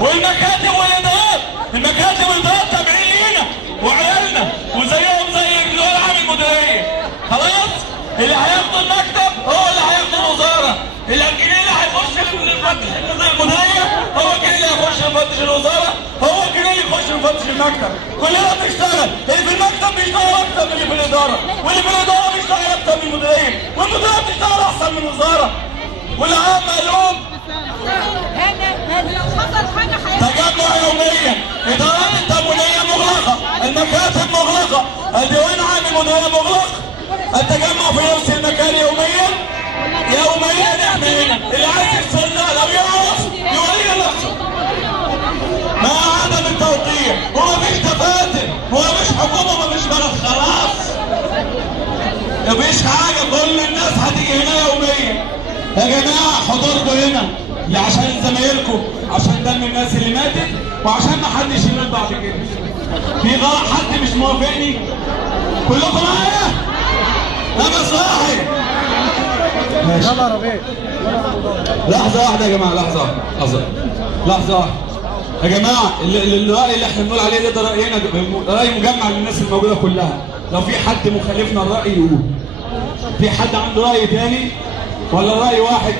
والمكاتب والادارات، المكاتب والادارات تابعين لينا وعيالنا وزيهم زي اللي هو العام المديريه. خلاص؟ اللي هياخد المكتب هو اللي هياخد الوزاره، الجنيه اللي هيخش المديريه هو الجنيه اللي هيخش مفتش الوزاره، هو الجنيه اللي يخش مفتش المكتب. كلنا بنشتغل، اللي في المكتب بيشتغل اكتر من اللي في الاداره، واللي في الاداره بيشتغل اكتر من المديريه، والمديريه بتشتغل احسن من الوزاره. والعام مقلوب. تجمع يوميا، ادارات التموينيه مغلقه، المكاتب مغلقه، الديوان عام المديريه مغلق، التجمع في نفس المكان يوميا احنا هنا، اللي عايز يفصلنا لو يعرف يورينا نفسه. مع عدم التوقيع، ومفيش تفاتر، ومفيش حكومه، ومفيش بلد، خلاص. مفيش حاجه، كل الناس هتيجي هنا يوميا. يا جماعه حضوركم هنا عشان زمايلكم، عشان دم الناس اللي ماتت، وعشان ما حدش يموت بعد كده. في غلط حد مش موافقني؟ كلكم معايا؟ انا صاحي. ماشي. لحظة واحدة يا جماعة، لحظة واحدة. يا جماعة الرأي اللي احنا بنقول عليه ده رأينا، رأي مجمع للناس الموجودة كلها. لو في حد مخالفنا الرأي يقول. في حد عنده رأي تاني؟ ولا رأي واحد؟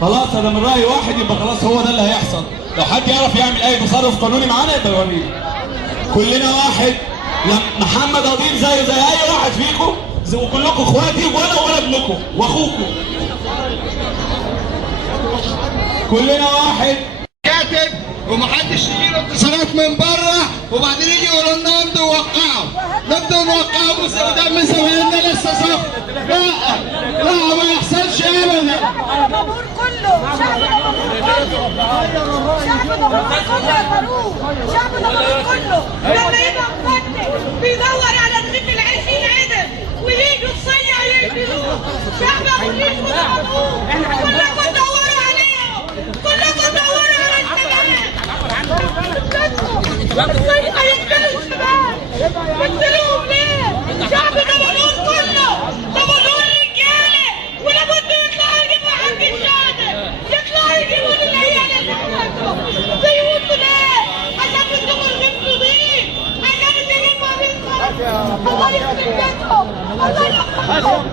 خلاص هذا من رأي واحد يبقى خلاص هو ده اللي هيحصل. لو حد يعرف يعمل أي تصرف قانوني معانا يبقى يورينا. كلنا واحد. محمد قضيب زي أي واحد فيكم، وكلكم اخواتي ولا ابنكم واخوكم. قلنا واحد كاتب ومحدش يجيله اتصالات من بره، وبعدين يجي يقولوا لنا نمضوا ووقعوا، نمضوا ونوقعوا قدام من زمايلنا لسه صف. لا ما يحصلش ابدا. الجمهور كله، شعب الجمهور كله لما يبقى مقدم بيدور على رغيف العيش ينعدم وييجوا الصيع يقتلوه. شعب ابو الريش وضربوه، كلكم دوروا عليهم، كلكم دوروا على الشباب. الصيع يقتلوا الشباب، يقتلوهم ليه؟ شعب دمنهور كله، دمنهور رجاله، ولابد يطلعوا يجيبوا حق الشهداء، يطلعوا يجيبوا للعيال اللي ماتوا. بيموتوا ليه؟ عشان بدهم الغيب نضيف، عشان تجيبوا بالخرج. الله يخرب بيتهم، الله يخرب بيتهم.